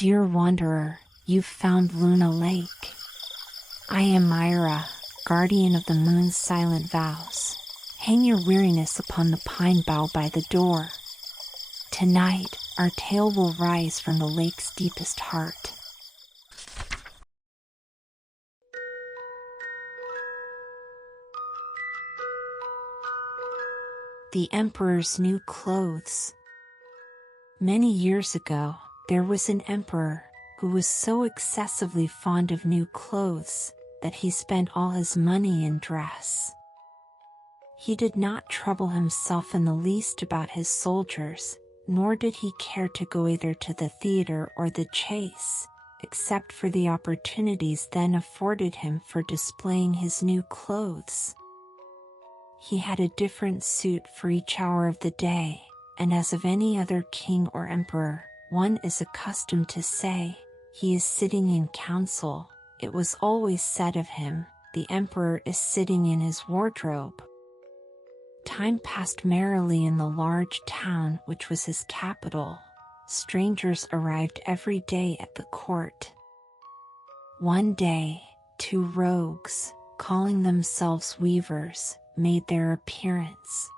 Dear wanderer, you've found Luna Lake. I am Myra, guardian of the moon's silent vows. Hang your weariness upon the pine bough by the door. Tonight, our tale will rise from the lake's deepest heart. The Emperor's New Clothes. Many years ago, there was an emperor who was so excessively fond of new clothes that he spent all his money in dress. He did not trouble himself in the least about his soldiers, nor did he care to go either to the theater or the chase, except for the opportunities then afforded him for displaying his new clothes. He had a different suit for each hour of the day, and as of any other king or emperor, one is accustomed to say, he is sitting in council, it was always said of him, the emperor is sitting in his wardrobe. Time passed merrily in the large town which was his capital. Strangers arrived every day at the court. One day, two rogues, calling themselves weavers, made their appearance.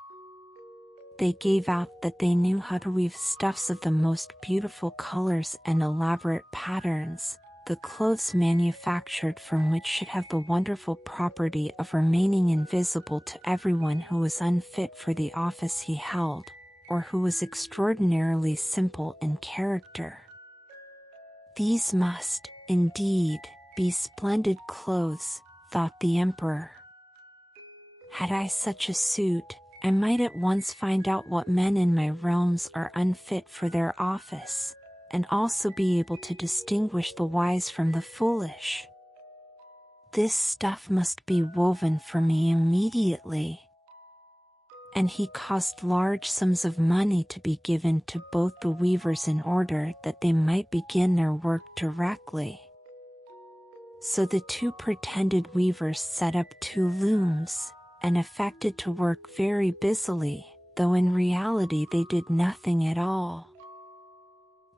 They gave out that they knew how to weave stuffs of the most beautiful colors and elaborate patterns, the clothes manufactured from which should have the wonderful property of remaining invisible to everyone who was unfit for the office he held, or who was extraordinarily simple in character. These must, indeed, be splendid clothes, thought the emperor. Had I such a suit, I might at once find out what men in my realms are unfit for their office, and also be able to distinguish the wise from the foolish. This stuff must be woven for me immediately. And he caused large sums of money to be given to both the weavers in order that they might begin their work directly. So the two pretended weavers set up two looms, and affected to work very busily, though in reality they did nothing at all.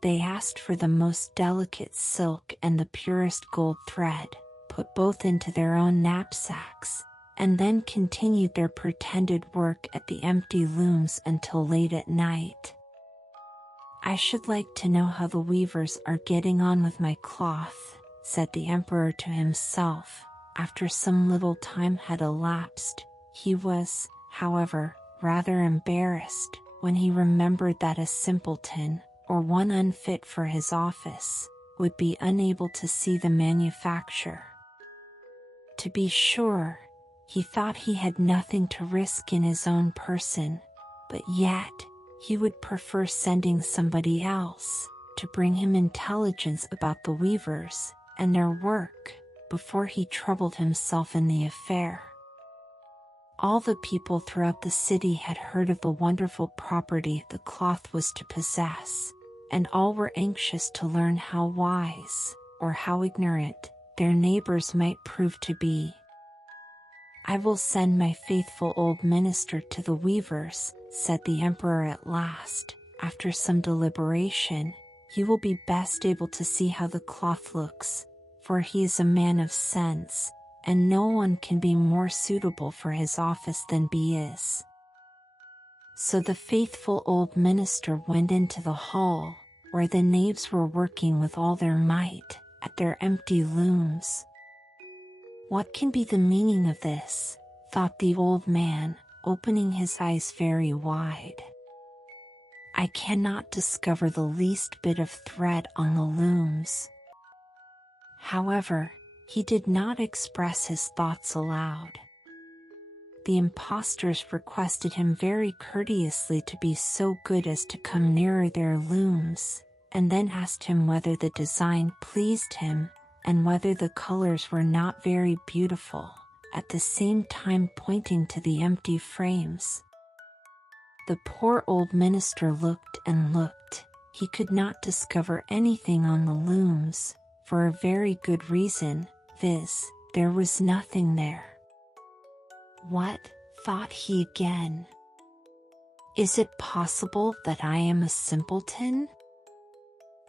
They asked for the most delicate silk and the purest gold thread, put both into their own knapsacks, and then continued their pretended work at the empty looms until late at night. I should like to know how the weavers are getting on with my cloth, said the emperor to himself. After some little time had elapsed, he was, however, rather embarrassed when he remembered that a simpleton, or one unfit for his office, would be unable to see the manufacture. To be sure, he thought he had nothing to risk in his own person, but yet, he would prefer sending somebody else to bring him intelligence about the weavers and their work, before he troubled himself in the affair. All the people throughout the city had heard of the wonderful property the cloth was to possess, and all were anxious to learn how wise, or how ignorant, their neighbors might prove to be. I will send my faithful old minister to the weavers, said the emperor at last. After some deliberation, he will be best able to see how the cloth looks, for he is a man of sense, and no one can be more suitable for his office than B is. So the faithful old minister went into the hall, where the knaves were working with all their might, at their empty looms. What can be the meaning of this? Thought the old man, opening his eyes very wide. I cannot discover the least bit of thread on the looms. However, he did not express his thoughts aloud. The impostors requested him very courteously to be so good as to come nearer their looms, and then asked him whether the design pleased him, and whether the colors were not very beautiful, at the same time pointing to the empty frames. The poor old minister looked and looked. He could not discover anything on the looms, for a very good reason, viz., there was nothing there. What, thought he again? Is it possible that I am a simpleton?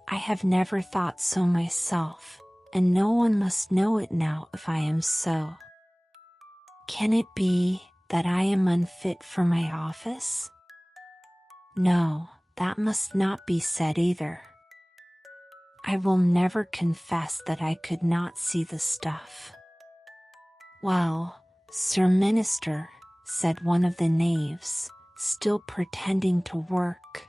I have never thought so myself, and no one must know it now if I am so. Can it be that I am unfit for my office? No, that must not be said either. I will never confess that I could not see the stuff. Well, Sir Minister, said one of the knaves, still pretending to work.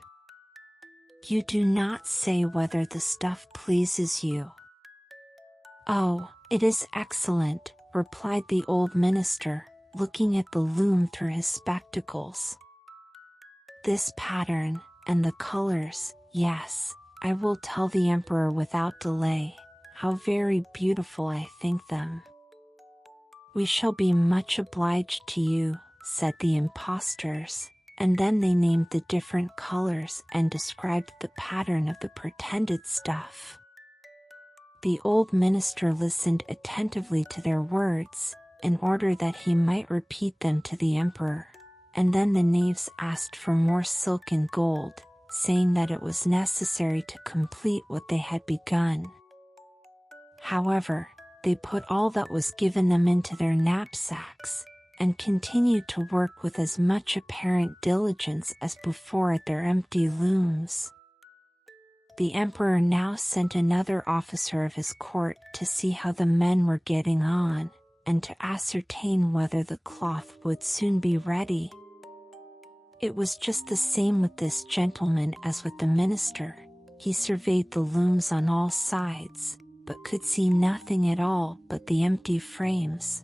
You do not say whether the stuff pleases you. Oh, it is excellent, replied the old minister, looking at the loom through his spectacles. This pattern, and the colors, yes, I will tell the emperor without delay, how very beautiful I think them. We shall be much obliged to you, said the impostors, and then they named the different colors and described the pattern of the pretended stuff. The old minister listened attentively to their words, in order that he might repeat them to the emperor, and then the knaves asked for more silk and gold, saying that it was necessary to complete what they had begun. However, they put all that was given them into their knapsacks, and continued to work with as much apparent diligence as before at their empty looms. The emperor now sent another officer of his court to see how the men were getting on, and to ascertain whether the cloth would soon be ready. It was just the same with this gentleman as with the minister. He surveyed the looms on all sides, but could see nothing at all but the empty frames.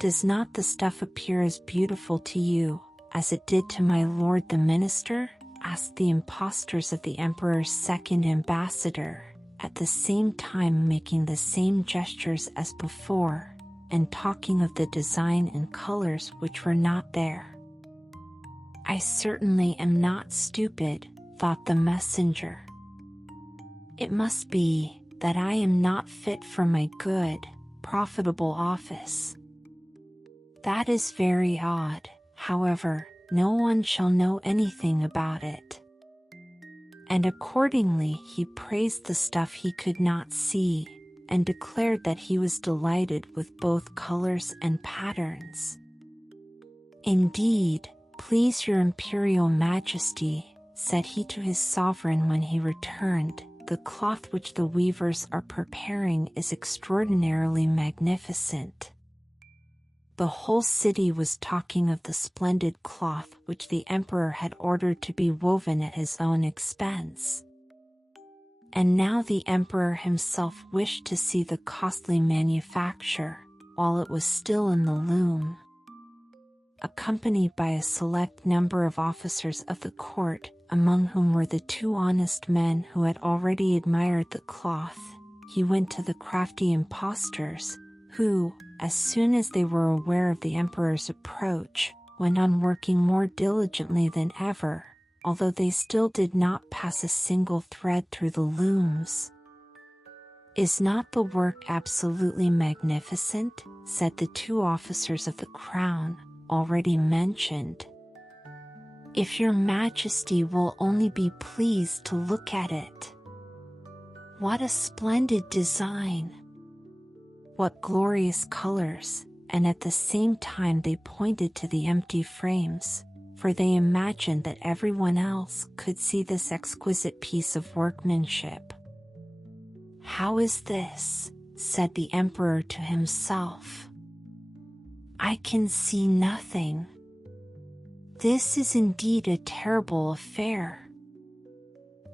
Does not the stuff appear as beautiful to you as it did to my lord the minister? Asked the impostors of the emperor's second ambassador, at the same time making the same gestures as before, and talking of the design and colors which were not there. I certainly am not stupid, thought the messenger. It must be that I am not fit for my good, profitable office. That is very odd, however, no one shall know anything about it. And accordingly he praised the stuff he could not see, and declared that he was delighted with both colors and patterns. Indeed, please your imperial majesty, said he to his sovereign when he returned, the cloth which the weavers are preparing is extraordinarily magnificent. The whole city was talking of the splendid cloth which the emperor had ordered to be woven at his own expense. And now the emperor himself wished to see the costly manufacture, while it was still in the loom. Accompanied by a select number of officers of the court, among whom were the two honest men who had already admired the cloth, he went to the crafty impostors, who, as soon as they were aware of the emperor's approach, went on working more diligently than ever, although they still did not pass a single thread through the looms. Is not the work absolutely magnificent? Said the two officers of the crown, already mentioned. If your majesty will only be pleased to look at it. What a splendid design! What glorious colors! And at the same time they pointed to the empty frames, for they imagined that everyone else could see this exquisite piece of workmanship. How is this? Said the emperor to himself. I can see nothing. This is indeed a terrible affair.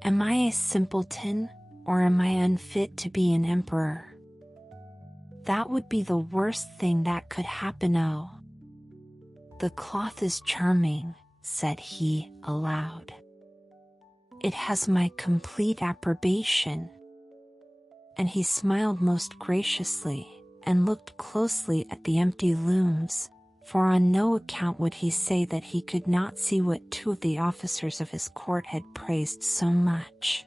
Am I a simpleton, or am I unfit to be an emperor? That would be the worst thing that could happen. Oh, the cloth is charming, said he aloud. It has my complete approbation. And he smiled most graciously, and looked closely at the empty looms, for on no account would he say that he could not see what two of the officers of his court had praised so much.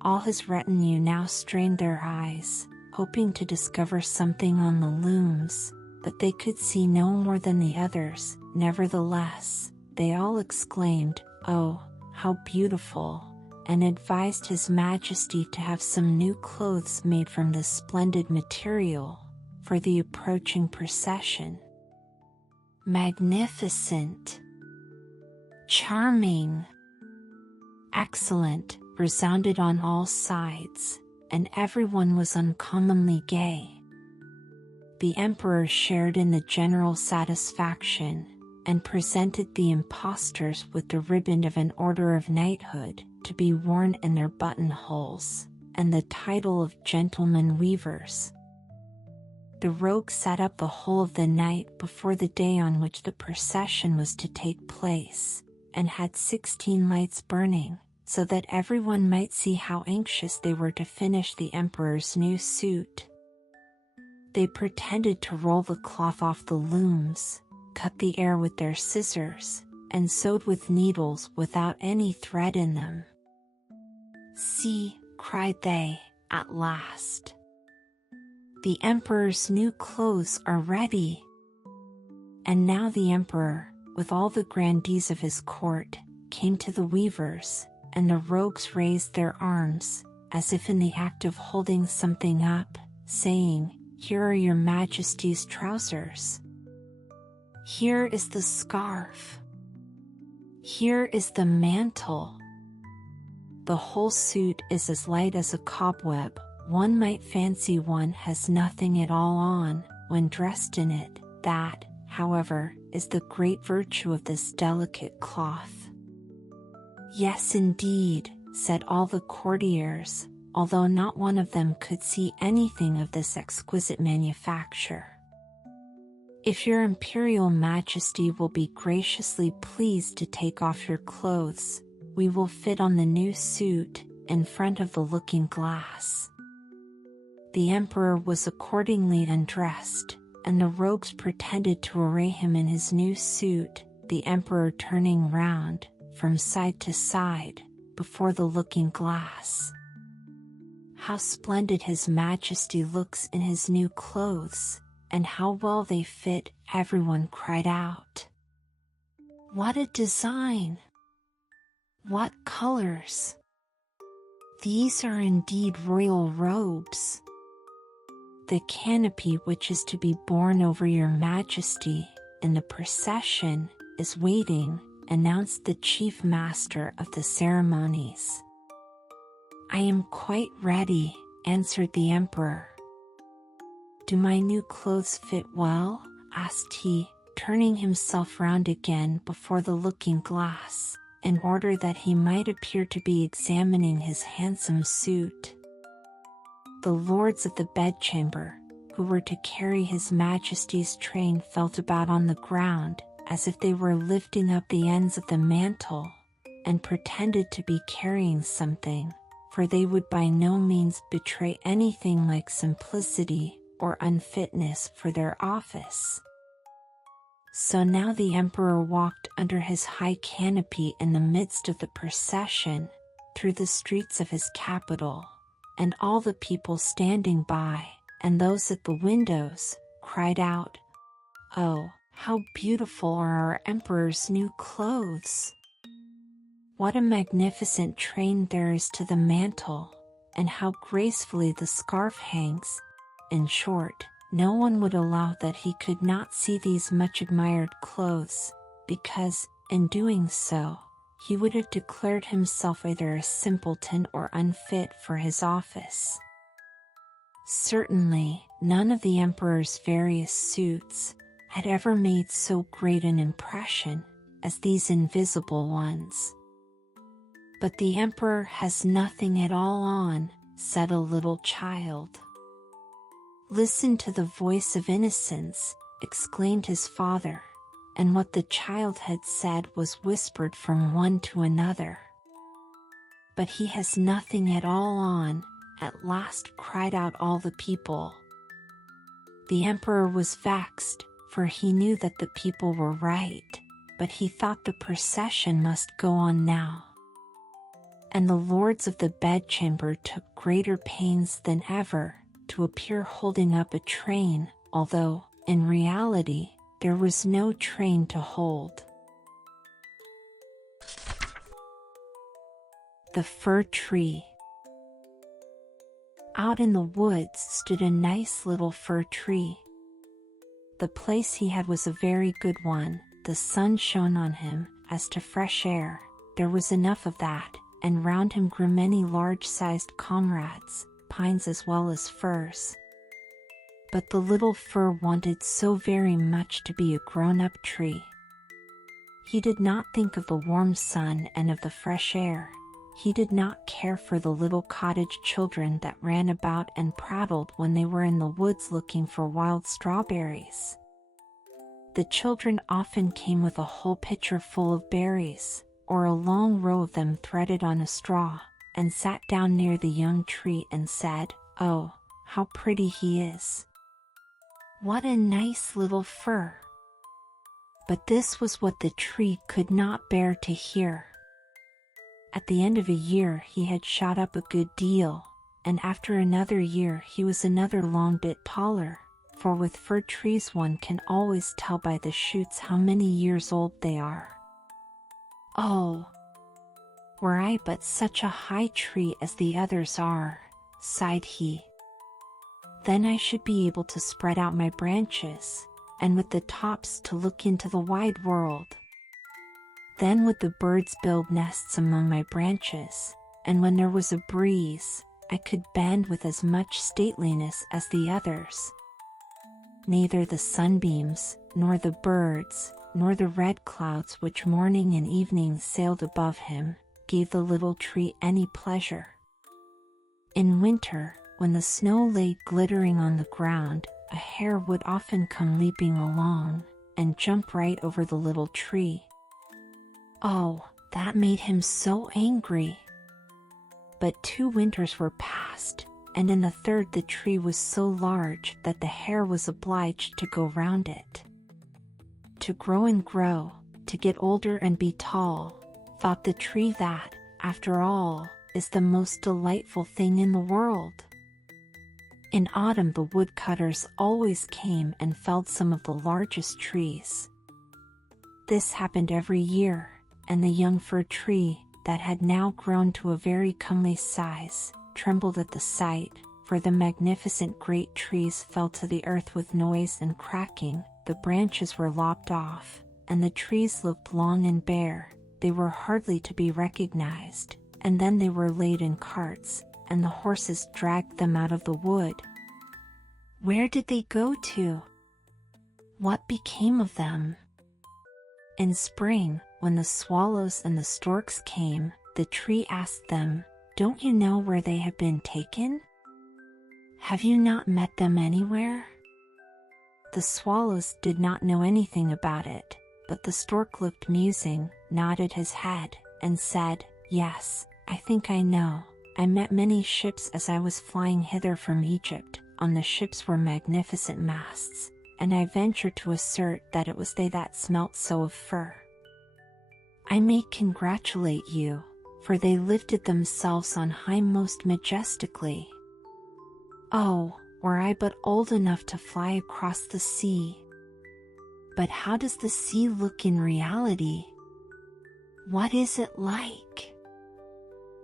All his retinue now strained their eyes, hoping to discover something on the looms, but they could see no more than the others. Nevertheless, they all exclaimed, "Oh, how beautiful! and advised His Majesty to have some new clothes made from this splendid material for the approaching procession. Magnificent! Charming! Excellent! Resounded on all sides, and everyone was uncommonly gay. The emperor shared in the general satisfaction, and presented the impostors with the ribbon of an order of knighthood to be worn in their buttonholes, and the title of gentlemen weavers. The rogues sat up the whole of the night before the day on which the procession was to take place, and had 16 lights burning, so that everyone might see how anxious they were to finish the emperor's new suit. They pretended to roll the cloth off the looms, cut the air with their scissors, and sewed with needles without any thread in them. "See," cried they, at last. "The emperor's new clothes are ready." And now the emperor, with all the grandees of his court, came to the weavers, and the rogues raised their arms, as if in the act of holding something up, saying, "Here are your Majesty's trousers. Here is the scarf. Here is the mantle. The whole suit is as light as a cobweb. One might fancy one has nothing at all on, when dressed in it. That, however, is the great virtue of this delicate cloth." "Yes, indeed," said all the courtiers, although not one of them could see anything of this exquisite manufacture. "If your Imperial Majesty will be graciously pleased to take off your clothes, we will fit on the new suit, in front of the looking-glass." The emperor was accordingly undressed, and the rogues pretended to array him in his new suit, the emperor turning round, from side to side, before the looking-glass. "How splendid His Majesty looks in his new clothes, and how well they fit!" everyone cried out. "What a design! What colors! These are indeed royal robes. The canopy which is to be borne over your Majesty in the procession is waiting," announced the chief master of the ceremonies. "I am quite ready," answered the emperor. "Do my new clothes fit well?" asked he, turning himself round again before the looking-glass, in order that he might appear to be examining his handsome suit. The lords of the bedchamber, who were to carry His Majesty's train, felt about on the ground, as if they were lifting up the ends of the mantle, and pretended to be carrying something, for they would by no means betray anything like simplicity or unfitness for their office. So now the emperor walked under his high canopy in the midst of the procession, through the streets of his capital, and all the people standing by, and those at the windows, cried out, "Oh, how beautiful are our emperor's new clothes! What a magnificent train there is to the mantle, and how gracefully the scarf hangs!" In short, no one would allow that he could not see these much admired clothes, because, in doing so, he would have declared himself either a simpleton or unfit for his office. Certainly, none of the emperor's various suits had ever made so great an impression as these invisible ones. "But the emperor has nothing at all on," said a little child. "Listen to the voice of innocence," exclaimed his father, and what the child had said was whispered from one to another. "But he has nothing at all on," at last cried out all the people. The emperor was vexed, for he knew that the people were right, but he thought the procession must go on now. And the lords of the bedchamber took greater pains than ever to appear holding up a train, although, in reality, there was no train to hold. The Fir Tree. Out in the woods stood a nice little fir tree. The place he had was a very good one. The sun shone on him, as to fresh air, there was enough of that, and round him grew many large-sized comrades, pines as well as firs. But the little fir wanted so very much to be a grown-up tree. He did not think of the warm sun and of the fresh air. He did not care for the little cottage children that ran about and prattled when they were in the woods looking for wild strawberries. The children often came with a whole pitcher full of berries, or a long row of them threaded on a straw, and sat down near the young tree and said, "Oh, how pretty he is! What a nice little fir!" But this was what the tree could not bear to hear. At the end of a year he had shot up a good deal, and after another year he was another long bit taller, for with fir trees one can always tell by the shoots how many years old they are. "Oh, were I but such a high tree as the others are," sighed he. "Then I should be able to spread out my branches, and with the tops to look into the wide world. Then would the birds build nests among my branches, and when there was a breeze, I could bend with as much stateliness as the others." Neither the sunbeams, nor the birds, nor the red clouds which morning and evening sailed above him, gave the little tree any pleasure. In winter, when the snow lay glittering on the ground, a hare would often come leaping along, and jump right over the little tree. Oh, that made him so angry. But 2 winters were past, and in the third the tree was so large that the hare was obliged to go round it. To grow and grow, to get older and be tall, thought the tree that, after all, is the most delightful thing in the world. In autumn the woodcutters always came and felled some of the largest trees. This happened every year, and the young fir tree, that had now grown to a very comely size, trembled at the sight, for the magnificent great trees fell to the earth with noise and cracking, the branches were lopped off, and the trees looked long and bare, they were hardly to be recognized, and then they were laid in carts, and the horses dragged them out of the wood. Where did they go to? What became of them? In spring, when the swallows and the storks came, the tree asked them, "Don't you know where they have been taken? Have you not met them anywhere?" The swallows did not know anything about it, but the stork looked musing, nodded his head, and said, "Yes, I think I know. I met many ships as I was flying hither from Egypt. On the ships were magnificent masts, and I venture to assert that it was they that smelt so of fir. I may congratulate you, for they lifted themselves on high most majestically. Oh, were I but old enough to fly across the sea! But how does the sea look in reality? What is it like?"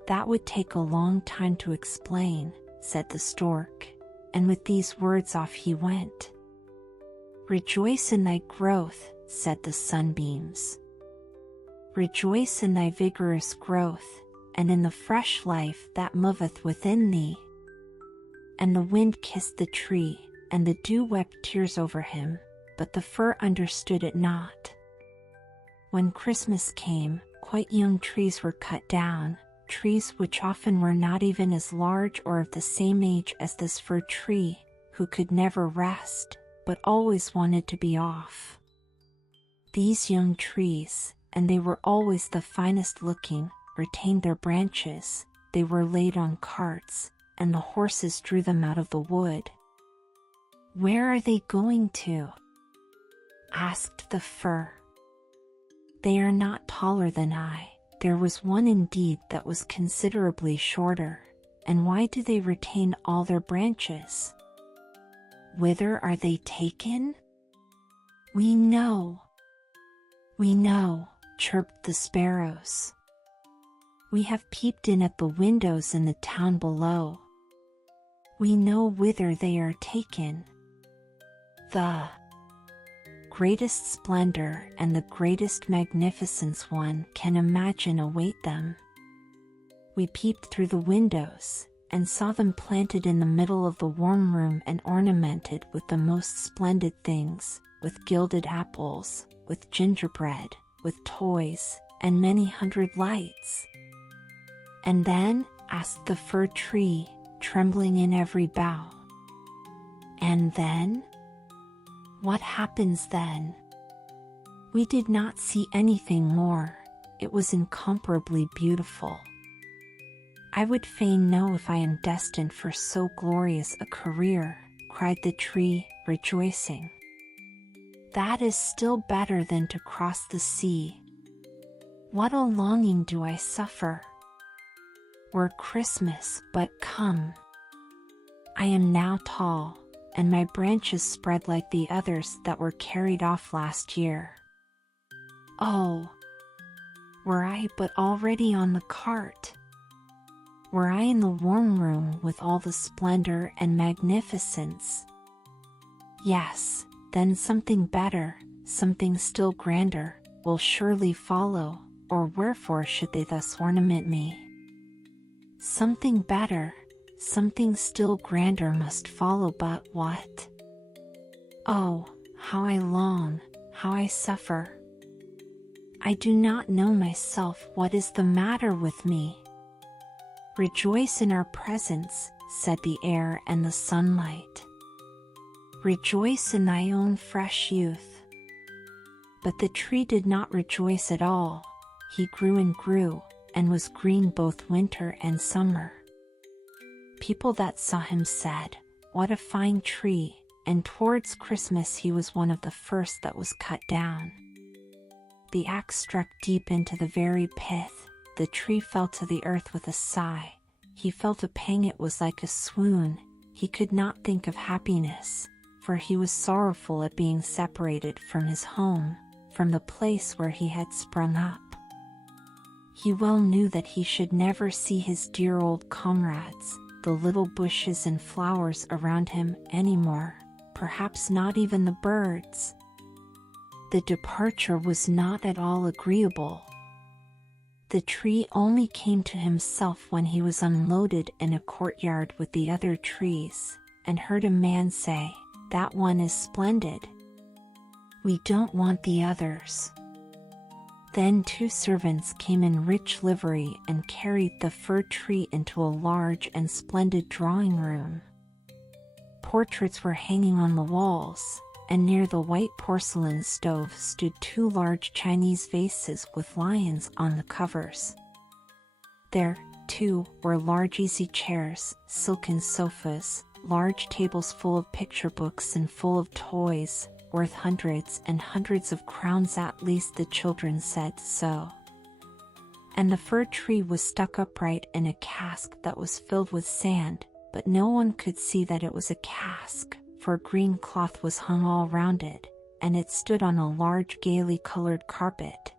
"That would take a long time to explain," said the stork, and with these words off he went. "Rejoice in thy growth," said the sunbeams. "Rejoice in thy vigorous growth, and in the fresh life that moveth within thee." And the wind kissed the tree, and the dew wept tears over him, but the fir understood it not. When Christmas came, quite young trees were cut down, trees which often were not even as large or of the same age as this fir tree, who could never rest, but always wanted to be off. These young trees, and they were always the finest looking, retained their branches, they were laid on carts, and the horses drew them out of the wood. "Where are they going to?" asked the fir. "They are not taller than I. There was one indeed that was considerably shorter. And why do they retain all their branches?" "Whither are they taken?" We know," chirped the sparrows. We have peeped in at the windows in the town below. We know whither they are taken. The greatest splendor and the greatest magnificence one can imagine await them. We peeped through the windows, and saw them planted in the middle of the warm room and ornamented with the most splendid things, with gilded apples, with gingerbread, with toys, and many hundred lights. And then, asked the fir tree, trembling in every bough. And then? What happens then? We did not see anything more. It was incomparably beautiful. I would fain know if I am destined for so glorious a career, cried the tree, rejoicing. That is still better than to cross the sea. What a longing do I suffer! Were Christmas but come! I am now tall, and my branches spread like the others that were carried off last year. Oh! Were I but already on the cart! Were I in the warm room with all the splendor and magnificence? Yes, then something better, something still grander, will surely follow, or wherefore should they thus ornament me? Something better, something still grander must follow, but what? Oh, how I long, how I suffer! I do not know myself what is the matter with me. Rejoice in our presence, said the air and the sunlight. Rejoice in thy own fresh youth. But the tree did not rejoice at all. He grew and grew, and was green both winter and summer. People that saw him said, "What a fine tree," and towards Christmas he was one of the first that was cut down. The axe struck deep into the very pith. The tree fell to the earth with a sigh. He felt a pang, it was like a swoon. He could not think of happiness, for he was sorrowful at being separated from his home, from the place where he had sprung up. He well knew that he should never see his dear old comrades, the little bushes and flowers around him, anymore, perhaps not even the birds. The departure was not at all agreeable. The tree only came to himself when he was unloaded in a courtyard with the other trees, and heard a man say, "That one is splendid. We don't want the others." Then 2 servants came in rich livery and carried the fir tree into a large and splendid drawing room. Portraits were hanging on the walls, and near the white porcelain stove stood 2 large Chinese vases with lions on the covers. There, too, were large easy chairs, silken sofas, large tables full of picture books and full of toys, worth hundreds and hundreds of crowns, at least the children said so. And the fir tree was stuck upright in a cask that was filled with sand, but no one could see that it was a cask, for green cloth was hung all round it, and it stood on a large gaily colored carpet.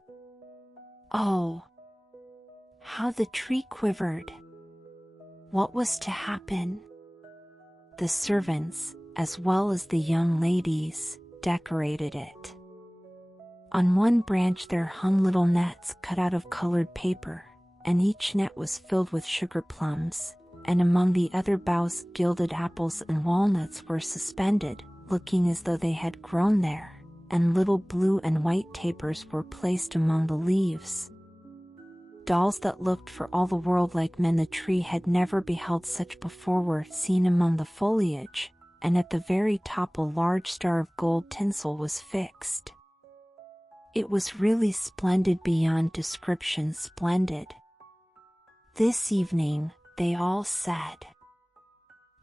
Oh! How the tree quivered! What was to happen? The servants, as well as the young ladies, decorated it. On one branch there hung little nets cut out of colored paper, and each net was filled with sugar plums, and among the other boughs gilded apples and walnuts were suspended, looking as though they had grown there, and little blue and white tapers were placed among the leaves. Dolls that looked for all the world like men. The tree had never beheld such before, were seen among the foliage, and at the very top a large star of gold tinsel was fixed. It was really splendid beyond description, splendid. This evening, they all said.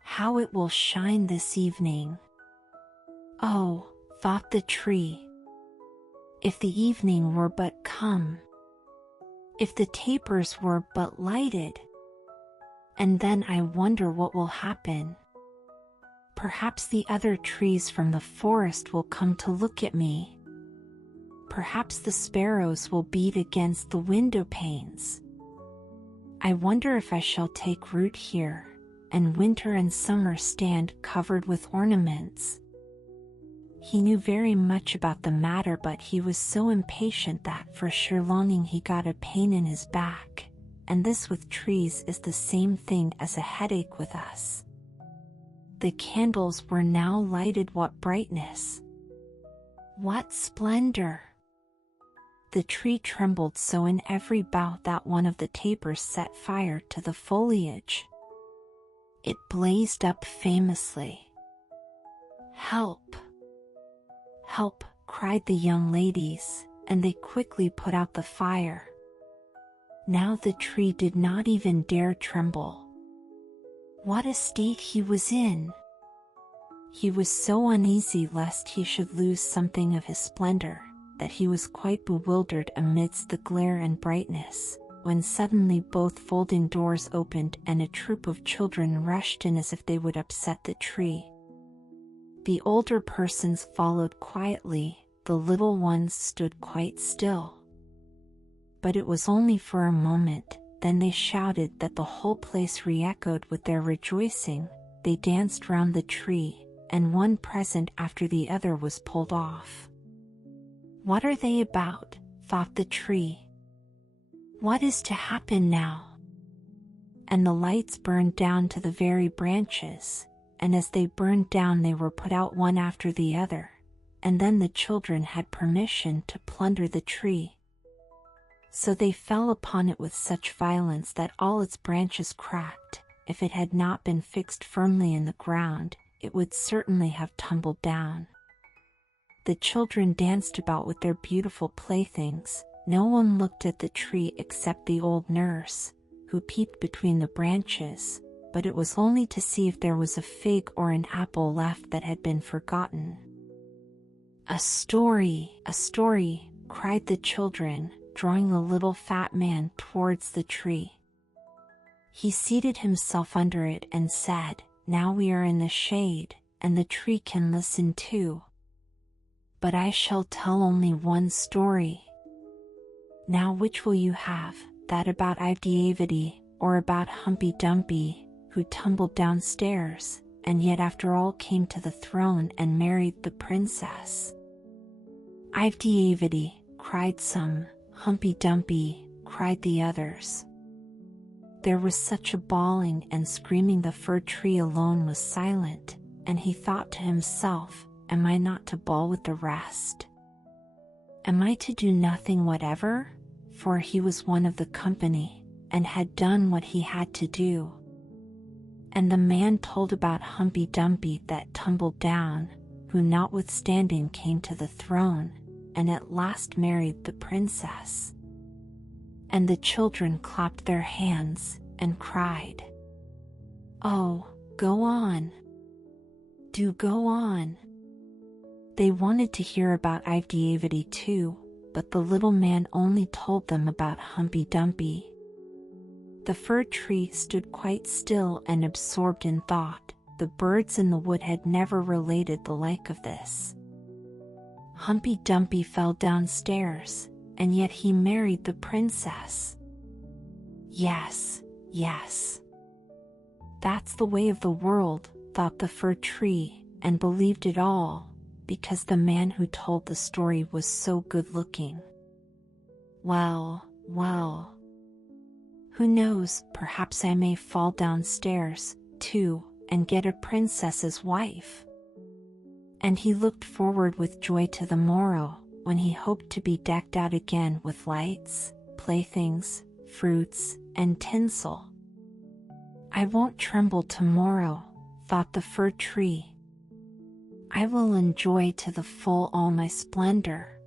How it will shine this evening! Oh, thought the tree. If the evening were but come! If the tapers were but lighted! And then I wonder what will happen. Perhaps the other trees from the forest will come to look at me. Perhaps the sparrows will beat against the window panes. I wonder if I shall take root here, and winter and summer stand covered with ornaments." He knew very much about the matter, but he was so impatient that for sheer longing he got a pain in his back, and this with trees is the same thing as a headache with us. The candles were now lighted. What brightness! What splendor! The tree trembled so in every bough that one of the tapers set fire to the foliage. It blazed up famously. "Help! Help!" cried the young ladies, and they quickly put out the fire. Now the tree did not even dare tremble. What a state he was in! He was so uneasy lest he should lose something of his splendor, that he was quite bewildered amidst the glare and brightness, when suddenly both folding doors opened and a troop of children rushed in as if they would upset the tree. The older persons followed quietly, the little ones stood quite still. But it was only for a moment, then they shouted that the whole place re-echoed with their rejoicing. They danced round the tree, and one present after the other was pulled off. "What are they about?" thought the tree. "What is to happen now?" And the lights burned down to the very branches, and as they burned down they were put out one after the other, and then the children had permission to plunder the tree. So they fell upon it with such violence that all its branches cracked. If it had not been fixed firmly in the ground, it would certainly have tumbled down. The children danced about with their beautiful playthings. No one looked at the tree except the old nurse, who peeped between the branches, but it was only to see if there was a fig or an apple left that had been forgotten. "A story! A story!" cried the children, drawing the little fat man towards the tree. He seated himself under it and said, "Now we are in the shade, and the tree can listen too. But I shall tell only one story. Now which will you have, that about Ivy or about Humpy Dumpy, who tumbled downstairs, and yet after all came to the throne and married the princess?" "Ivy," cried some. "Humpy Dumpy," cried the others. There was such a bawling and screaming the fir tree alone was silent, and he thought to himself, "Am I not to bawl with the rest? Am I to do nothing whatever?" For he was one of the company, and had done what he had to do. And the man told about Humpy Dumpy that tumbled down, who notwithstanding came to the throne, and at last married the princess. And the children clapped their hands, and cried, "Oh, go on! Do go on!" They wanted to hear about Ivy too, but the little man only told them about Humpy Dumpy. The fir tree stood quite still and absorbed in thought. The birds in the wood had never related the like of this. Humpy Dumpy fell downstairs, and yet he married the princess. Yes, yes. That's the way of the world, thought the fir tree, and believed it all, because the man who told the story was so good-looking. Well, well. Who knows, perhaps I may fall downstairs, too, and get a princess's wife. And he looked forward with joy to the morrow, when he hoped to be decked out again with lights, playthings, fruits, and tinsel. I won't tremble tomorrow, thought the fir tree. I will enjoy to the full all my splendor.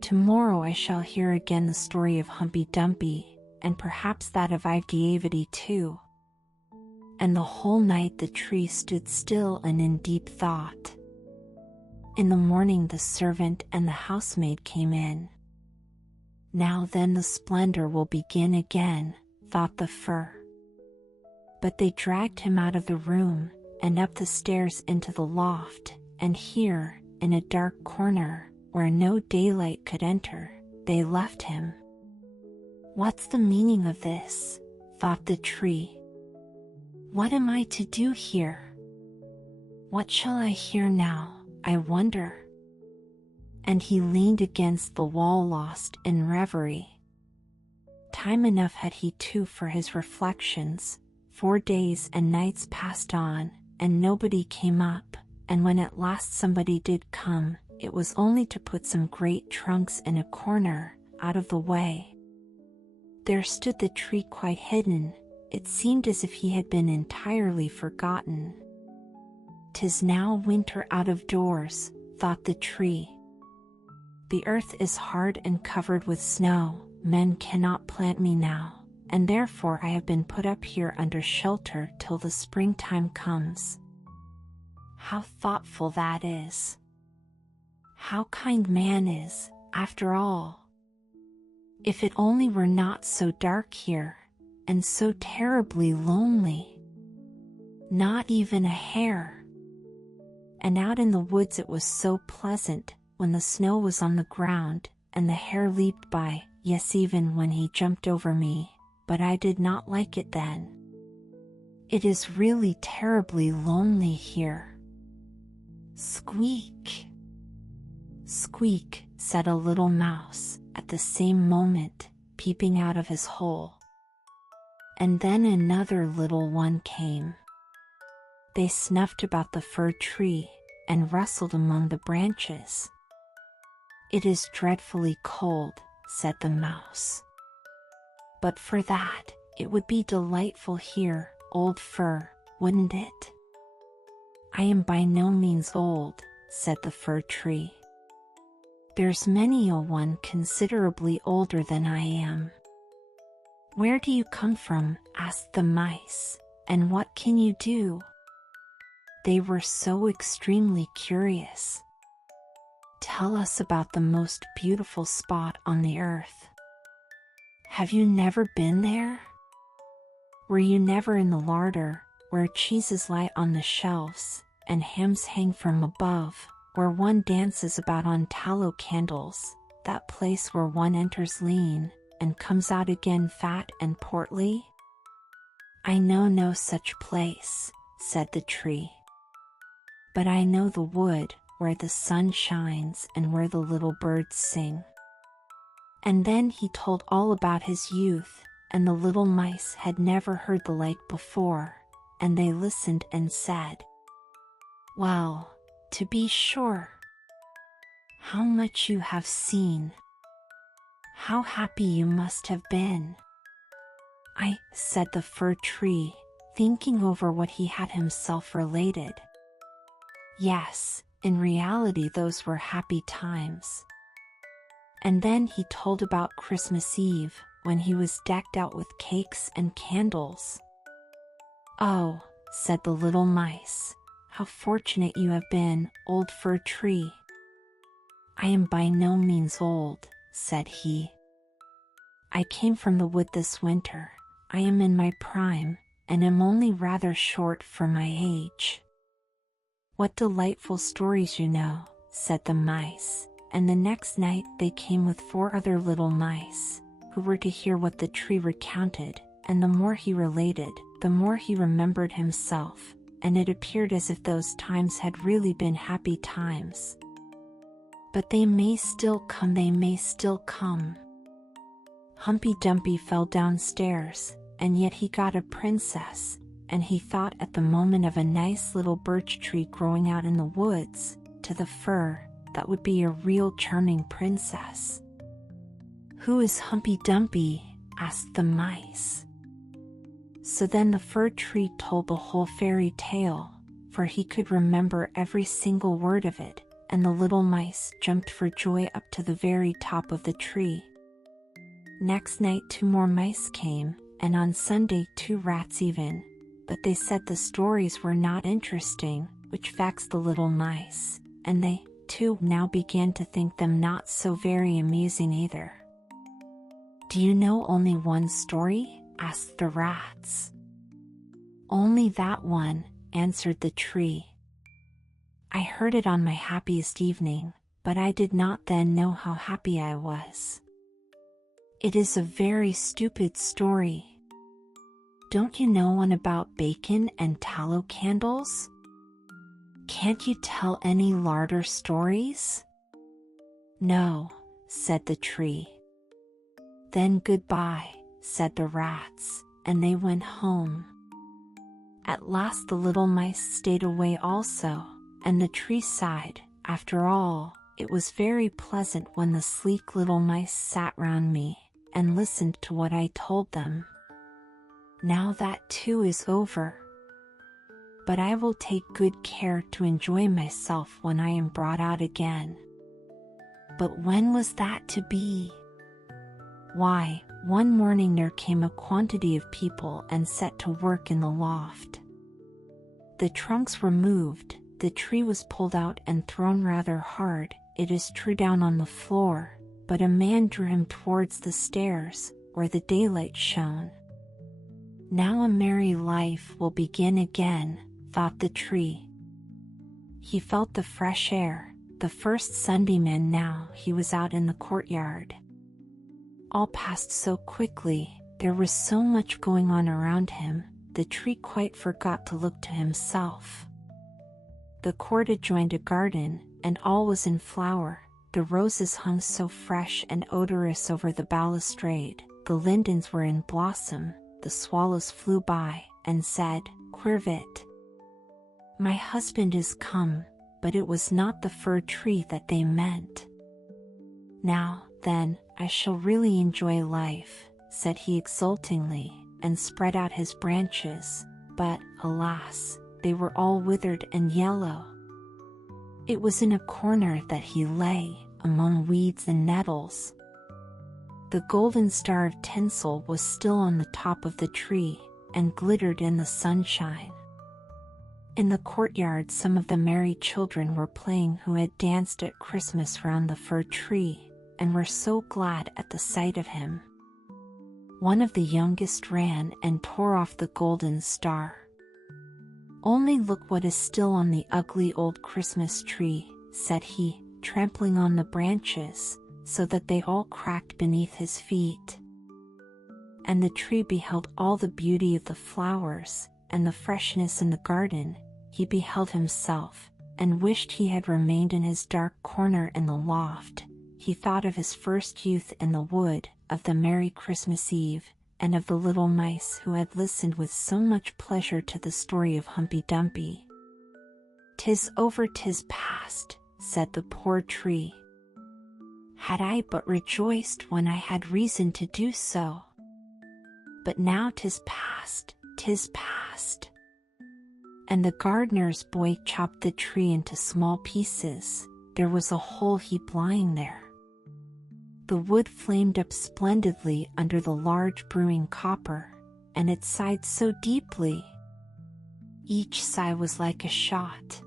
Tomorrow I shall hear again the story of Humpy Dumpy, and perhaps that of Ivy too. And the whole night the tree stood still and in deep thought. In the morning the servant and the housemaid came in. Now then the splendor will begin again, thought the fir. But they dragged him out of the room, and up the stairs into the loft, and here, in a dark corner, where no daylight could enter, they left him. "What's the meaning of this?" thought the tree. "What am I to do here? What shall I hear now, I wonder?" And he leaned against the wall, lost in reverie. Time enough had he too for his reflections. 4 days and nights passed on, and nobody came up, and when at last somebody did come, it was only to put some great trunks in a corner, out of the way. There stood the tree quite hidden. It seemed as if he had been entirely forgotten. "'Tis now winter out of doors," thought the tree. "The earth is hard and covered with snow. Men cannot plant me now, and therefore I have been put up here under shelter till the springtime comes." How thoughtful that is! How kind man is, after all! If it only were not so dark here, and so terribly lonely! Not even a hare! And out in the woods it was so pleasant, when the snow was on the ground, and the hare leaped by, yes, even when he jumped over me, but I did not like it then. It is really terribly lonely here. "Squeak! Squeak!" said a little mouse, at the same moment, peeping out of his hole. And then another little one came. They snuffed about the fir tree, and rustled among the branches. "It is dreadfully cold," said the mouse. "But for that, it would be delightful here, old fir, wouldn't it?" "I am by no means old," said the fir tree. "There's many a one considerably older than I am." "Where do you come from?" asked the mice, "and what can you do?" They were so extremely curious. "Tell us about the most beautiful spot on the earth." "Have you never been there? Were you never in the larder, where cheeses lie on the shelves, and hams hang from above, where one dances about on tallow candles, that place where one enters lean, and comes out again fat and portly?" "I know no such place," said the tree. "But I know the wood, where the sun shines and where the little birds sing." And then he told all about his youth, and the little mice had never heard the like before, and they listened and said, "Well, to be sure! How much you have seen! How happy you must have been!" "I," said the fir tree, thinking over what he had himself related. "Yes, in reality those were happy times." And then he told about Christmas Eve, when he was decked out with cakes and candles. "Oh," said the little mice, "how fortunate you have been, old fir tree." "I am by no means old," said he. "I came from the wood this winter. I am in my prime, and am only rather short for my age." "What delightful stories you know," said the mice, and the next night they came with 4 other little mice, who were to hear what the tree recounted, and the more he related, the more he remembered himself, and it appeared as if those times had really been happy times. "But they may still come, they may still come." Humpy Dumpy fell downstairs, and yet he got a princess, and he thought at the moment of a nice little birch tree growing out in the woods, to the fir, that would be a real charming princess. "Who is Humpy Dumpy?" asked the mice. So then the fir tree told the whole fairy tale, for he could remember every single word of it, and the little mice jumped for joy up to the very top of the tree. Next night 2 more mice came, and on Sunday 2 rats even, but they said the stories were not interesting, which vexed the little mice, and they, too, now began to think them not so very amusing either. "Do you know only one story?" asked the rats. "Only that one," answered the tree. "I heard it on my happiest evening, but I did not then know how happy I was." It is a very stupid story. Don't you know one about bacon and tallow candles? Can't you tell any larder stories? No, said the tree. Then goodbye, said the rats, and they went home. At last the little mice stayed away also, and the tree sighed. After all, it was very pleasant when the sleek little mice sat round me and listened to what I told them. Now that too is over. But I will take good care to enjoy myself when I am brought out again. But when was that to be? Why, one morning there came a quantity of people and set to work in the loft. The trunks were moved, the tree was pulled out and thrown rather hard, it is true, down on the floor, but a man drew him towards the stairs, where the daylight shone. Now a merry life will begin again, thought the tree. He felt the fresh air, the first Sundayman. Now he was out in the courtyard. All passed so quickly, there was so much going on around him, the tree quite forgot to look to himself. The court adjoined a garden, and all was in flower. The roses hung so fresh and odorous over the balustrade, the lindens were in blossom, the swallows flew by, and said, "Quirvit! My husband is come," but it was not the fir tree that they meant. "Now, then, I shall really enjoy life," said he exultingly, and spread out his branches, but, alas, they were all withered and yellow. It was in a corner that he lay, among weeds and nettles. The golden star of tinsel was still on the top of the tree, and glittered in the sunshine. In the courtyard some of the merry children were playing who had danced at Christmas round the fir tree, and were so glad at the sight of him. One of the youngest ran and tore off the golden star. "Only look what is still on the ugly old Christmas tree," said he, trampling on the branches, so that they all cracked beneath his feet. And the tree beheld all the beauty of the flowers, and the freshness in the garden. He beheld himself, and wished he had remained in his dark corner in the loft. He thought of his first youth in the wood, of the merry Christmas Eve, and of the little mice who had listened with so much pleasure to the story of Humpy Dumpy. "'Tis over, 'tis past," said the poor tree. "Had I but rejoiced when I had reason to do so! But now 'tis past, 'tis past." And the gardener's boy chopped the tree into small pieces. There was a whole heap lying there. The wood flamed up splendidly under the large brewing copper, and it sighed so deeply. Each sigh was like a shot.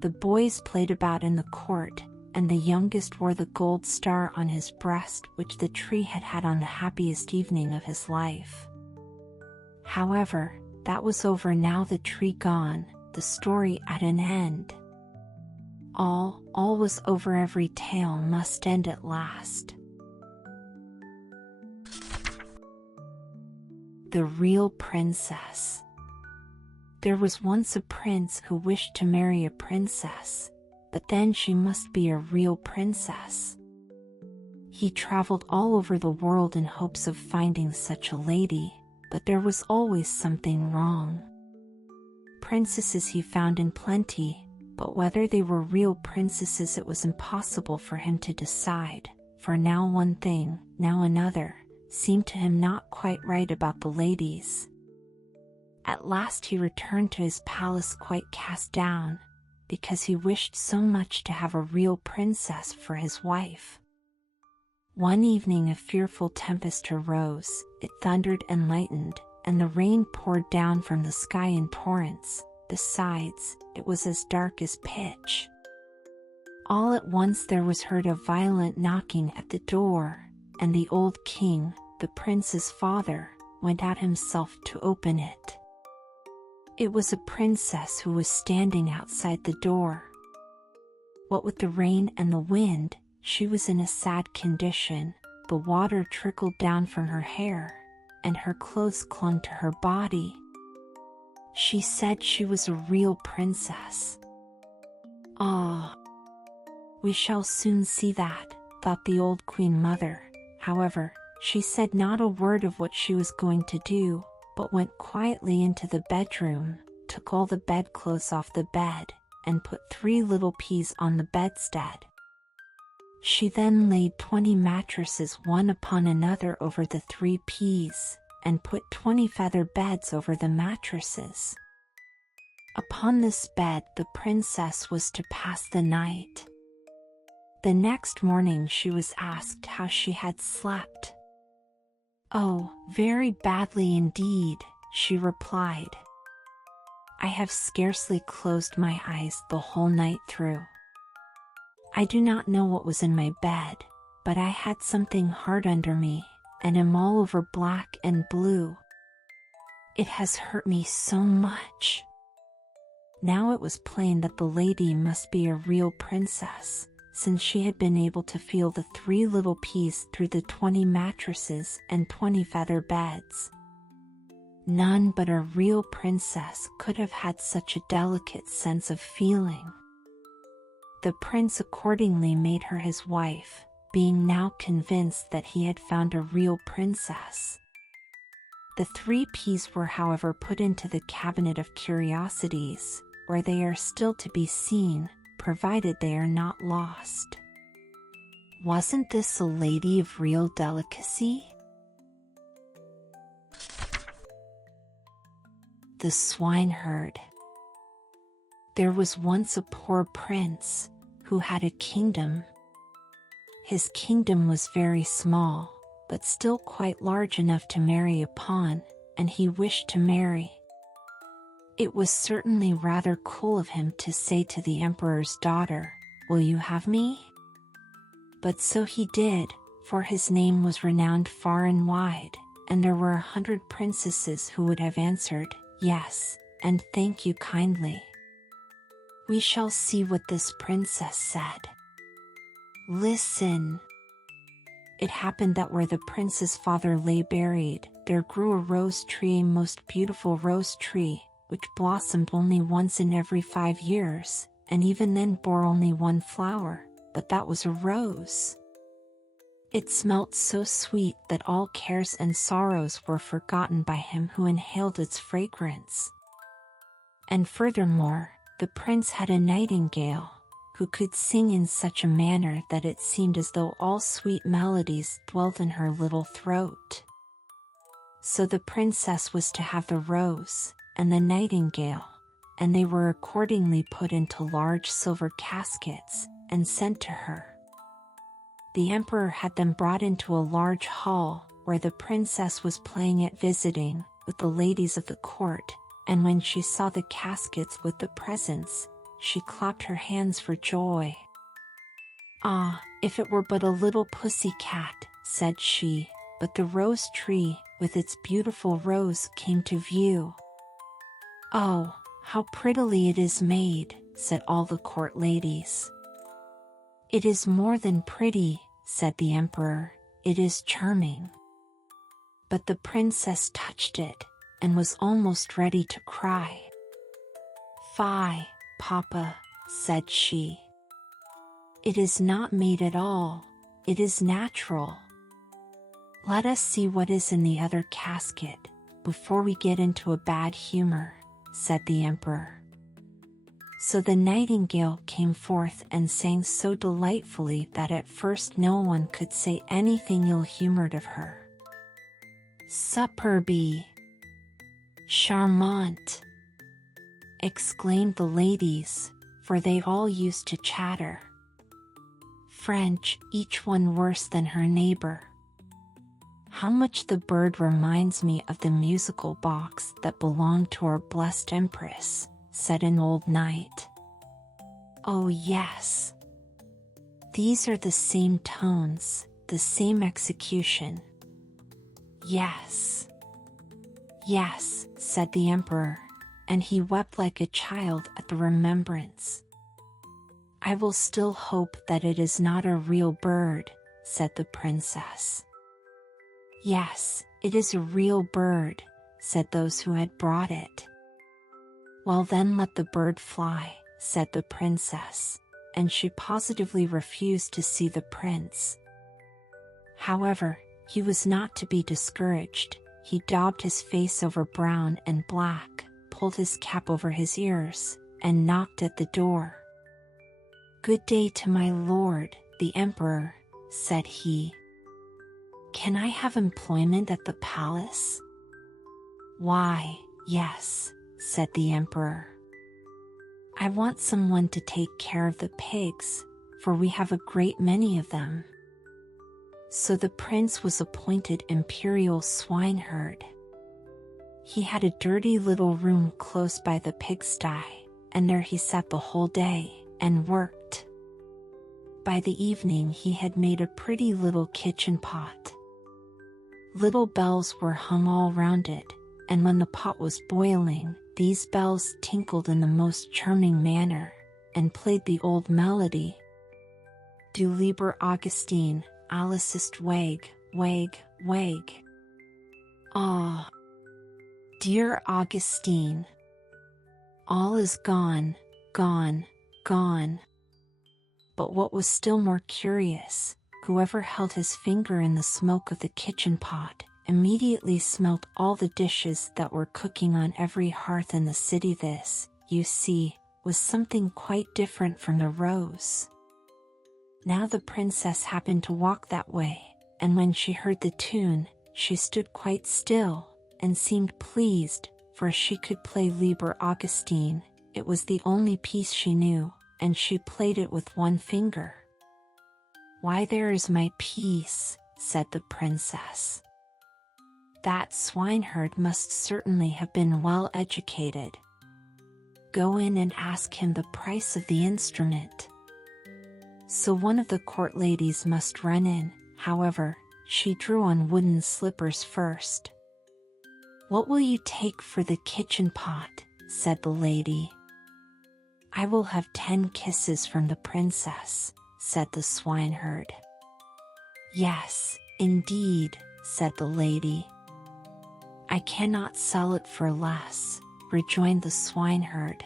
The boys played about in the court, and the youngest wore the gold star on his breast which the tree had had on the happiest evening of his life. However, that was over now, the tree gone, the story at an end. All was over, every tale must end at last. The Real Princess. There was once a prince who wished to marry a princess, but then she must be a real princess. He traveled all over the world in hopes of finding such a lady, but there was always something wrong. Princesses he found in plenty, but whether they were real princesses it was impossible for him to decide, for now one thing, now another, seemed to him not quite right about the ladies. At last he returned to his palace quite cast down, because he wished so much to have a real princess for his wife. One evening a fearful tempest arose, it thundered and lightened, and the rain poured down from the sky in torrents. Besides, it was as dark as pitch. All at once there was heard a violent knocking at the door, and the old king, the prince's father, went out himself to open it. It was a princess who was standing outside the door. What with the rain and the wind, she was in a sad condition, the water trickled down from her hair, and her clothes clung to her body. She said she was a real princess. Ah, we shall soon see that, thought the old Queen Mother. However, she said not a word of what she was going to do, but went quietly into the bedroom, took all the bedclothes off the bed, and put 3 little peas on the bedstead. She then laid 20 mattresses one upon another over the 3 peas, and put 20 feather beds over the mattresses. Upon this bed the princess was to pass the night. The next morning she was asked how she had slept. "Oh, very badly indeed," she replied. "I have scarcely closed my eyes the whole night through. I do not know what was in my bed, but I had something hard under me, and am all over black and blue. It has hurt me so much." Now it was plain that the lady must be a real princess, since she had been able to feel the 3 little peas through the 20 mattresses and 20 feather beds. None but a real princess could have had such a delicate sense of feeling. The prince accordingly made her his wife, being now convinced that he had found a real princess. The 3 peas were however put into the cabinet of curiosities, where they are still to be seen, provided they are not lost. Wasn't this a lady of real delicacy? The Swineherd. There was once a poor prince who had a kingdom. His kingdom was very small, but still quite large enough to marry upon, and he wished to marry. It was certainly rather cool of him to say to the emperor's daughter, "Will you have me?" But so he did, for his name was renowned far and wide, and there were 100 princesses who would have answered, "Yes, and thank you kindly." We shall see what this princess said. Listen. It happened that where the prince's father lay buried, there grew a rose tree, a most beautiful rose tree, which blossomed only once in every 5 years, and even then bore only 1 flower, but that was a rose. It smelt so sweet that all cares and sorrows were forgotten by him who inhaled its fragrance. And furthermore, the prince had a nightingale, who could sing in such a manner that it seemed as though all sweet melodies dwelt in her little throat. So the princess was to have the rose, and the nightingale, and they were accordingly put into large silver caskets, and sent to her. The emperor had them brought into a large hall, where the princess was playing at visiting, with the ladies of the court, and when she saw the caskets with the presents, she clapped her hands for joy. "Ah, if it were but a little pussy cat," said she, but the rose tree, with its beautiful rose, came to view. "Oh, how prettily it is made," said all the court ladies. "It is more than pretty," said the emperor, "it is charming." But the princess touched it, and was almost ready to cry. "Fie, Papa," said she. "It is not made at all, it is natural. Let us see what is in the other casket, before we get into a bad humor," said the emperor. So the nightingale came forth and sang so delightfully that at first no one could say anything ill-humored of her. "Superbe! Charmant!" exclaimed the ladies, for they all used to chatter French, each one worse than her neighbor. "How much the bird reminds me of the musical box that belonged to our blessed empress," said an old knight. "Oh yes. These are the same tones, the same execution." "Yes. Yes," said the emperor, and he wept like a child at the remembrance. "I will still hope that it is not a real bird," said the princess. Yes, it is a real bird, said those who had brought it. Well then let the bird fly, said the princess, and she positively refused to see the prince. However, he was not to be discouraged. He daubed his face over brown and black, pulled his cap over his ears, and knocked at the door. "Good day to my lord, the emperor," said he. "Can I have employment at the palace?" "Why, yes," said the emperor. "I want someone to take care of the pigs, for we have a great many of them." So the prince was appointed imperial swineherd. He had a dirty little room close by the pigsty, and there he sat the whole day and worked. By the evening he had made a pretty little kitchen pot. Little bells were hung all round it, and when the pot was boiling, these bells tinkled in the most charming manner, and played the old melody. Du lieber Augustine, alles ist weg, weg, weg. Ah, dear Augustine, all is gone, gone, gone. But what was still more curious, whoever held his finger in the smoke of the kitchen pot immediately smelt all the dishes that were cooking on every hearth in the city. This, you see, was something quite different from the rose. Now the princess happened to walk that way, and when she heard the tune, she stood quite still, and seemed pleased, for she could play Lieber Augustine. It was the only piece she knew, and she played it with one finger. "Why, there is my piece," said the princess. "That swineherd must certainly have been well educated. Go in and ask him the price of the instrument." So one of the court ladies must run in. However, she drew on wooden slippers first. "What will you take for the kitchen pot?" said the lady. "I will have 10 kisses from the princess," said the swineherd. "Yes, indeed," said the lady. "I cannot sell it for less," rejoined the swineherd.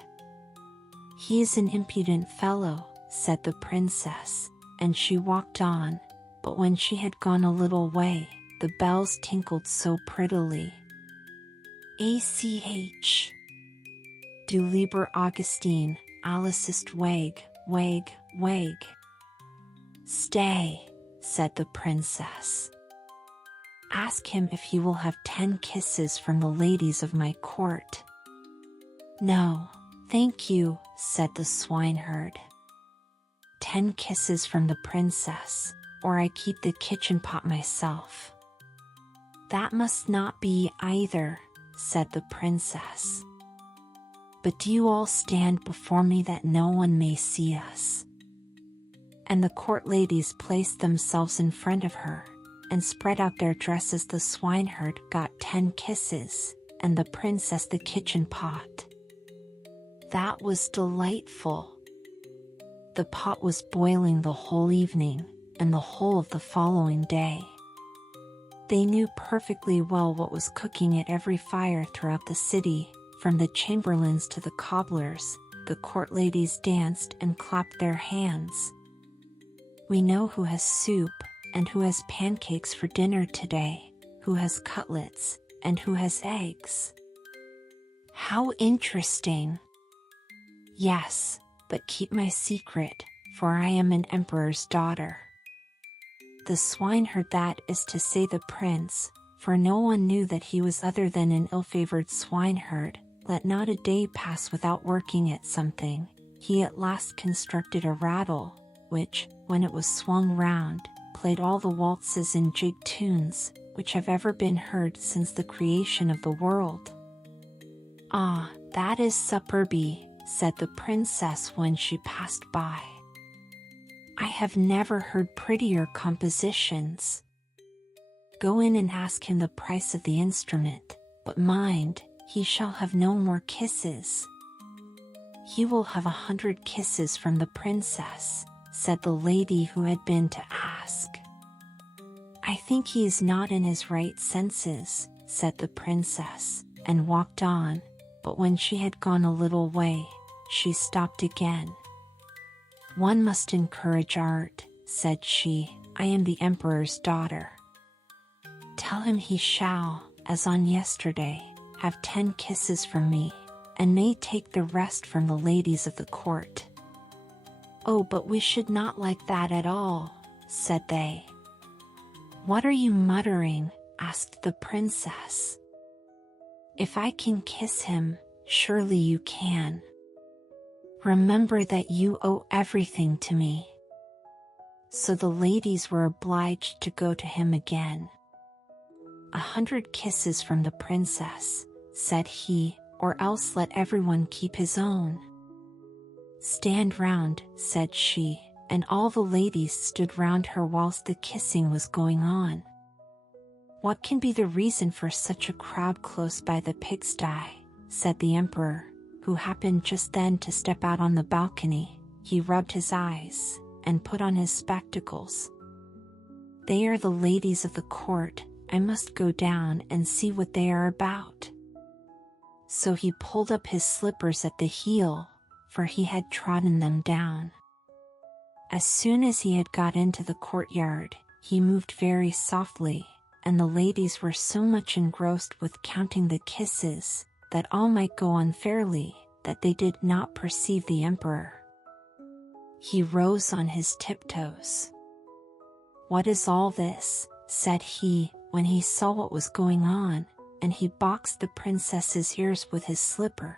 "He is an impudent fellow," said the princess, and she walked on, but when she had gone a little way, the bells tinkled so prettily. "Ach! Du lieber Augustine, alles ist weg, weg, weg." "Stay," said the princess. "Ask him if he will have 10 kisses from the ladies of my court." "No, thank you," said the swineherd. 10 kisses from the princess, or I keep the kitchen pot myself." "That must not be either," said the princess. "But do you all stand before me that no one may see us?" And the court ladies placed themselves in front of her, and spread out their dresses. The swineherd got 10 kisses, and the princess the kitchen pot. That was delightful. The pot was boiling the whole evening, and the whole of the following day. They knew perfectly well what was cooking at every fire throughout the city. From the chamberlains to the cobblers, the court ladies danced and clapped their hands. "We know who has soup, and who has pancakes for dinner today, who has cutlets, and who has eggs." "How interesting!" "Yes, but keep my secret, for I am an emperor's daughter." The swineherd, that is to say the prince, for no one knew that he was other than an ill-favored swineherd, let not a day pass without working at something. He at last constructed a rattle, which, when it was swung round, played all the waltzes and jig tunes which have ever been heard since the creation of the world. "Ah, that is superbe," said the princess when she passed by. "I have never heard prettier compositions. Go in and ask him the price of the instrument, but mind, he shall have no more kisses." "He will have 100 kisses from the princess," said the lady who had been to ask. I think he is not in his right senses, said the princess, and walked on, but when she had gone a little way, she stopped again. One must encourage art, said she. I am the emperor's daughter. Tell him he shall, as on yesterday, have 10 kisses from me, and may take the rest from the ladies of the court. Oh, but we should not like that at all, said they. What are you muttering? Asked the princess. If I can kiss him, surely you can. Remember that you owe everything to me. So the ladies were obliged to go to him again. 100 kisses from the princess, said he, or else let everyone keep his own. Stand round, said she, and all the ladies stood round her whilst the kissing was going on. What can be the reason for such a crowd close by the pigsty? Said the emperor, who happened just then to step out on the balcony. He rubbed his eyes, and put on his spectacles. They are the ladies of the court. I must go down and see what they are about. So he pulled up his slippers at the heel, for he had trodden them down. As soon as he had got into the courtyard, he moved very softly, and the ladies were so much engrossed with counting the kisses, that all might go on fairly, that they did not perceive the emperor. He rose on his tiptoes. What is all this? Said he, when he saw what was going on, and he boxed the princess's ears with his slipper,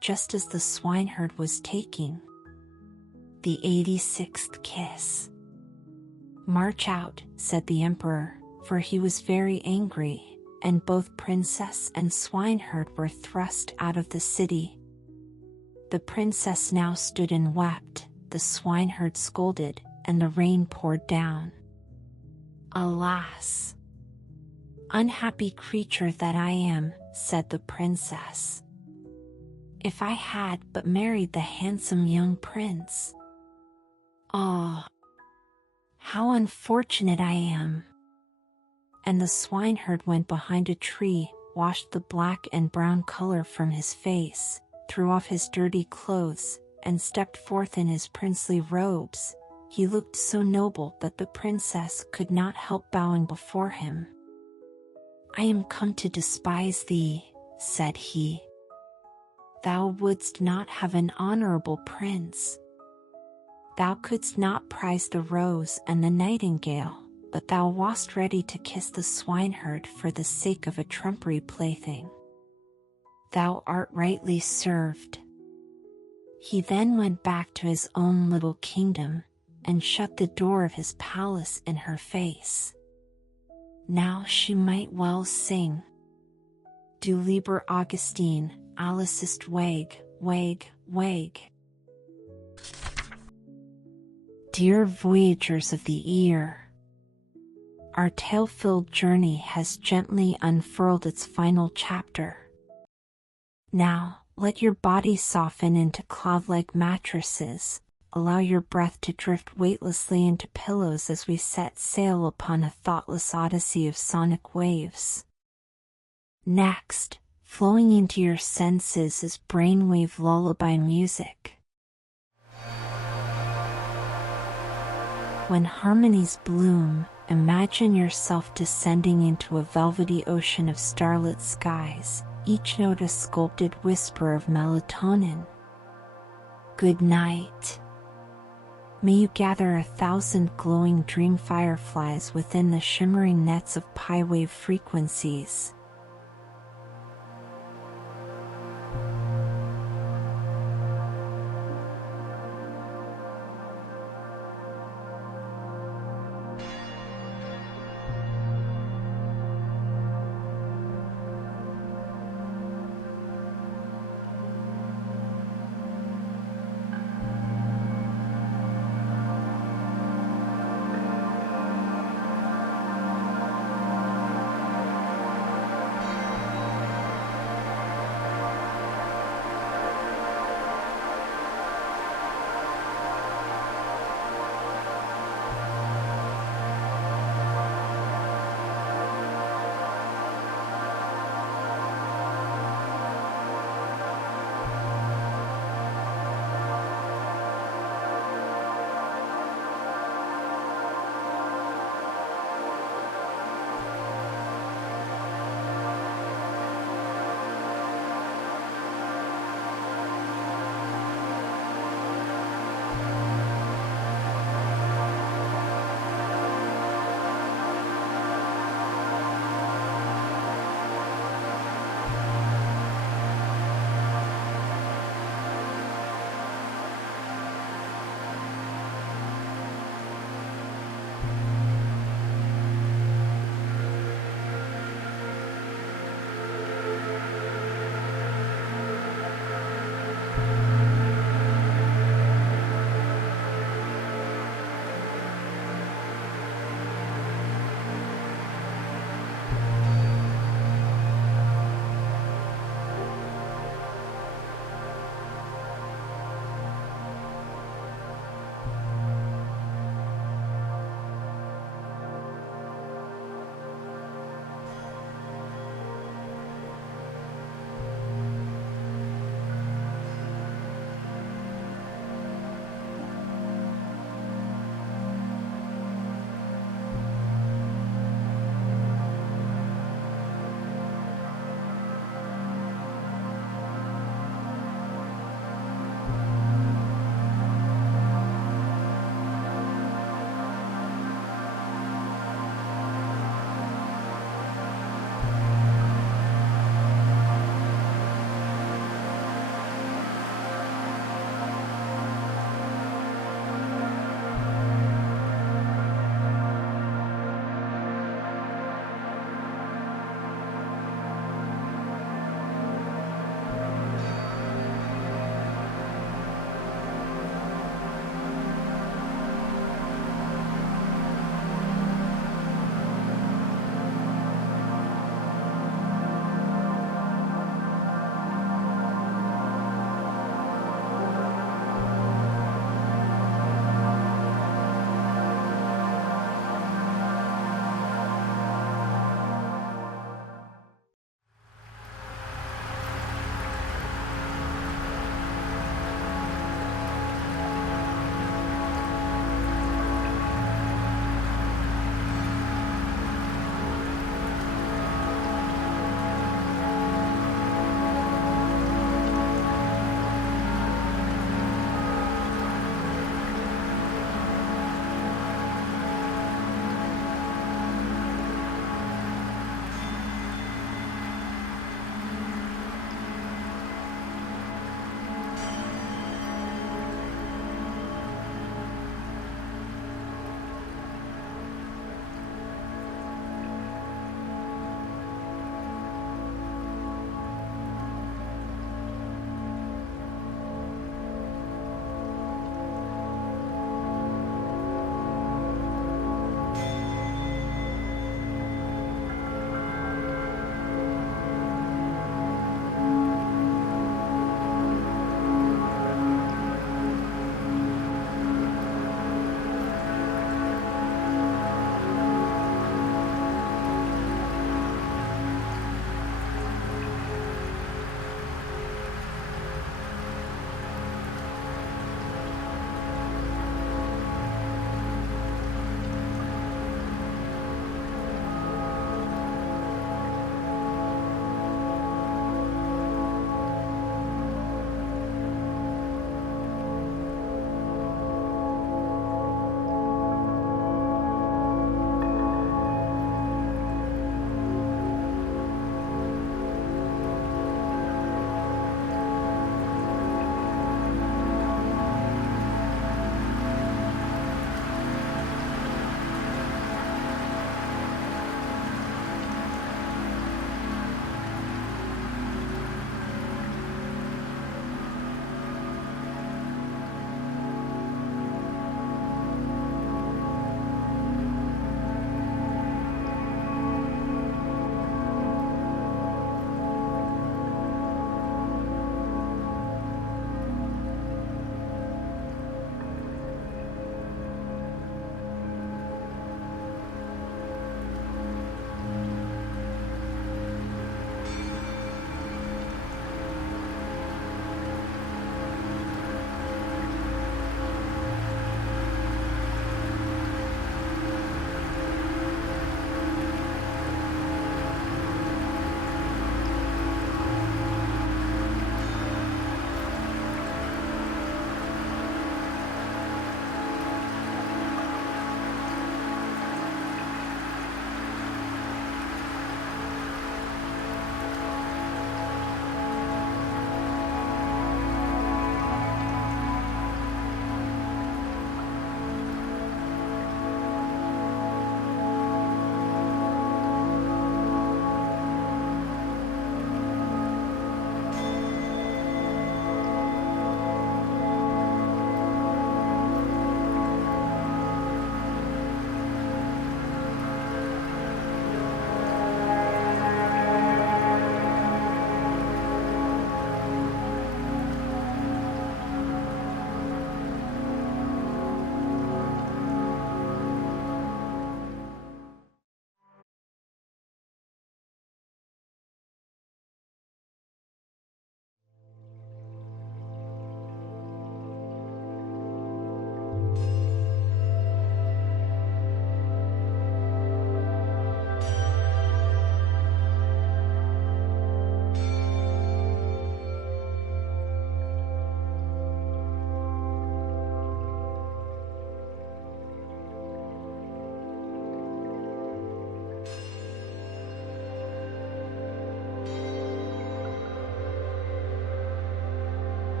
just as the swineherd was taking the 86th kiss. March out, said the emperor, for he was very angry, and both princess and swineherd were thrust out of the city. The princess now stood and wept, the swineherd scolded, and the rain poured down. Alas! Unhappy creature that I am, said the princess. If I had but married the handsome young prince. Ah! How unfortunate I am! And the swineherd went behind a tree, washed the black and brown color from his face, threw off his dirty clothes, and stepped forth in his princely robes. He looked so noble that the princess could not help bowing before him. I am come to despise thee, said he. Thou wouldst not have an honorable prince. Thou couldst not prize the rose and the nightingale, but thou wast ready to kiss the swineherd for the sake of a trumpery plaything. Thou art rightly served. He then went back to his own little kingdom, and shut the door of his palace in her face. Now she might well sing. Du lieber Augustine, alles ist weg, weg, weg. Dear voyagers of the ear, our tale-filled journey has gently unfurled its final chapter. Now, let your body soften into cloud-like mattresses. Allow your breath to drift weightlessly into pillows as we set sail upon a thoughtless odyssey of sonic waves. Next, flowing into your senses is brainwave lullaby music. When harmonies bloom, imagine yourself descending into a velvety ocean of starlit skies, each note a sculpted whisper of melatonin. Good night. May you gather 1,000 glowing dream fireflies within the shimmering nets of pi wave frequencies.